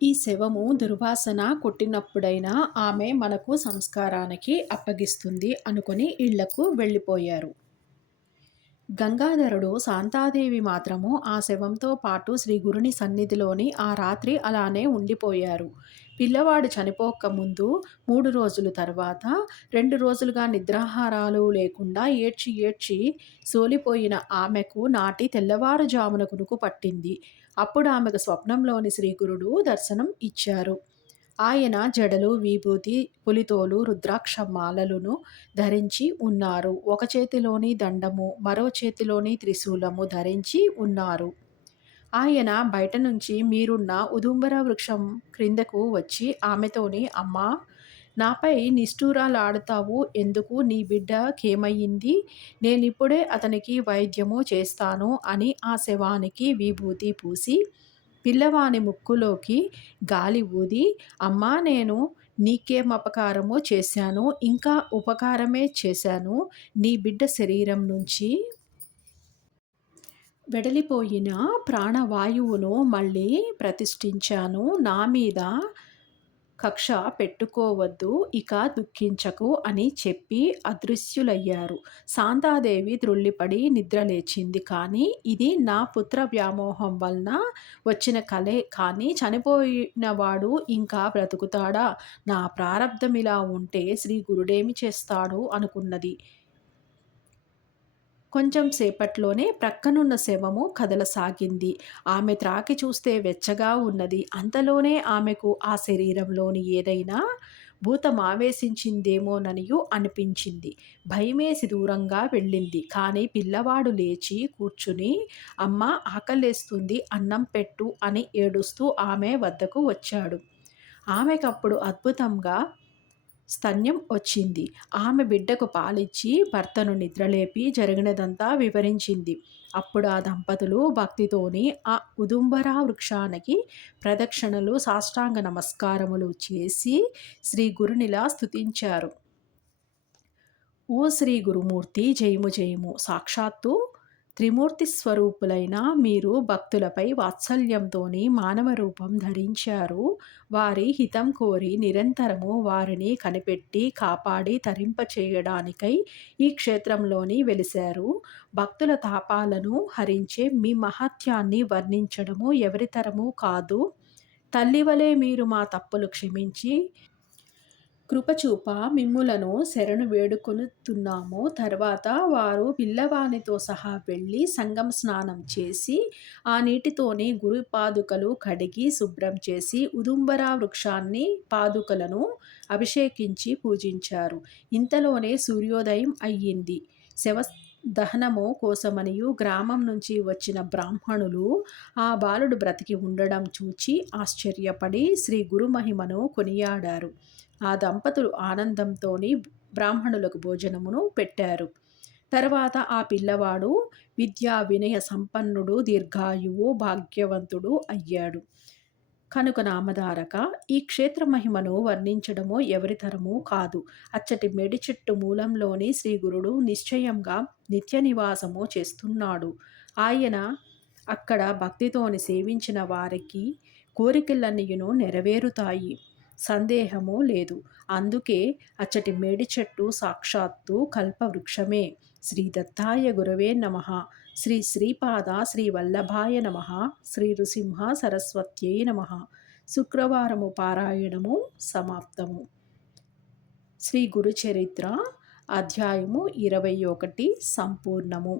ఈ శవము దుర్వాసన కొట్టినప్పుడైనా ఆమె మనకు సంస్కారానికి అప్పగిస్తుంది అనుకుని ఇళ్లకు వెళ్ళిపోయారు. గంగాధరుడు, శాంతాదేవి మాత్రము ఆ శవంతో పాటు శ్రీగురుని సన్నిధిలోని ఆ రాత్రి అలానే ఉండిపోయారు. పిల్లవాడు చనిపోక ముందు 3 రోజులు తర్వాత 2 రోజులుగా నిద్రాహారాలు లేకుండా ఏడ్చి ఏడ్చి సోలిపోయిన ఆమెకు నాటి తెల్లవారుజామున కునుకు పట్టింది. అప్పుడు ఆమెకు స్వప్నంలోని శ్రీగురుడు దర్శనం ఇచ్చారు. ఆయన జడలు, విభూతి, పులితోలు, రుద్రాక్ష మాలలను ధరించి ఉన్నారు. ఒక చేతిలోని దండము, మరో చేతిలోని త్రిశూలము ధరించి ఉన్నారు. ఆయన బయట నుంచి మీరున్న ఉదుంబర వృక్షం క్రిందకు వచ్చి ఆమెతోని, అమ్మా, నాపై నిష్ఠూరాలాడతావు ఎందుకు? నీ బిడ్డకేమయింది? నేనిప్పుడే అతనికి వైద్యము చేస్తాను అని ఆ శవానికి విభూతి పూసి పిల్లవాని ముక్కులోకి గాలి ఊది, అమ్మా, నేను నీకేమపకారము చేశాను? ఇంకా ఉపకారమే చేశాను. నీ బిడ్డ శరీరం నుంచి వెడలిపోయిన ప్రాణవాయువును మళ్ళీ ప్రతిష్ఠించాను. నా మీద కక్ష పెట్టుకోవద్దు, ఇక దుఃఖించకు అని చెప్పి అదృశ్యులయ్యారు. శాంతాదేవి త్రుళ్ళిపడి నిద్రలేచింది. కానీ ఇది నా పుత్ర వ్యామోహం వలన వచ్చిన కలే కానీ చనిపోయినవాడు ఇంకా బ్రతుకుతాడా? నా ప్రారబ్ధమిలా ఉంటే శ్రీ గురుడేమి చేస్తాడు అనుకున్నది. కొంచెం సేపట్లోనే ప్రక్కనున్న శవము కదలసాగింది. ఆమె త్రాకి చూస్తే వెచ్చగా ఉన్నది. అంతలోనే ఆమెకు ఆ శరీరంలోని ఏదైనా భూతమావేశించిందేమోననియు అనిపించింది. భయమేసి దూరంగా వెళ్ళింది. కానీ పిల్లవాడు లేచి కూర్చుని, అమ్మా, ఆకలేస్తుంది, అన్నం పెట్టు అని ఏడుస్తూ ఆమె వద్దకు వచ్చాడు. ఆమెకప్పుడు అద్భుతంగా స్తన్యం వచ్చింది. ఆమె బిడ్డకు పాలిచ్చి భర్తను నిద్రలేపి జరిగినదంతా వివరించింది. అప్పుడు ఆ దంపతులు భక్తితోని ఆ ఉదుంబర వృక్షానికి ప్రదక్షిణలు, సాష్టాంగ నమస్కారములు చేసి శ్రీ గురునిలా స్తుతించారు. ఓ శ్రీ గురుమూర్తి, జయము జయము. సాక్షాత్తు త్రిమూర్తి స్వరూపులైన మీరు భక్తులపై వాత్సల్యంతోని మానవ రూపం ధరించారు. వారి హితం కోరి నిరంతరము వారిని కనిపెట్టి కాపాడి తరింపచేయడానికై ఈ క్షేత్రంలోని వెలిశారు. భక్తుల తాపాలను హరించే మీ మహత్యాన్ని వర్ణించడము ఎవరితరము కాదు. తల్లివలే మీరు మా తప్పులు క్షమించి కృపచూప మిమ్ములను శరణు వేడుకొనుతున్నాము. తర్వాత వారు పిల్లవానితో సహా వెళ్ళి సంగమ స్నానం చేసి ఆ నీటితోనే గురు పాదుకలు కడిగి శుభ్రం చేసి ఉదుంబర వృక్షాన్ని పాదుకలను అభిషేకించి పూజించారు. ఇంతలోనే సూర్యోదయం అయ్యింది. శవ దహనము కోసమనియు గ్రామం నుంచి వచ్చిన బ్రాహ్మణులు ఆ బాలుడు బ్రతికి ఉండడం చూచి ఆశ్చర్యపడి శ్రీ గురుమహిమను కొనియాడారు. ఆ దంపతులు ఆనందంతోని బ్రాహ్మణులకు భోజనమును పెట్టారు. తర్వాత ఆ పిల్లవాడు విద్యా వినయ సంపన్నుడు, దీర్ఘాయువు, భాగ్యవంతుడు అయ్యాడు. కనుక నామధారక, ఈ క్షేత్ర మహిమను వర్ణించడము ఎవరితరము కాదు. అచ్చటి మేడి చెట్టు మూలంలోని శ్రీగురుడు నిశ్చయంగా నిత్య నివాసము చేస్తున్నాడు. ఆయన అక్కడ భక్తితోని సేవించిన వారికి కోరికలన్నీయును నెరవేరుతాయి. సందేహము లేదు. అందుకే అచ్చటి మేడి చెట్టు సాక్షాత్తు కల్పవృక్షమే. శ్రీ దత్తాయ గురవే నమః. శ్రీ శ్రీపాద శ్రీ వల్లభాయ నమః. శ్రీ నృసింహ సరస్వత్యై నమః. శుక్రవారము పారాయణము సమాప్తము. శ్రీ గురుచరిత్ర అధ్యాయము 21 సంపూర్ణము.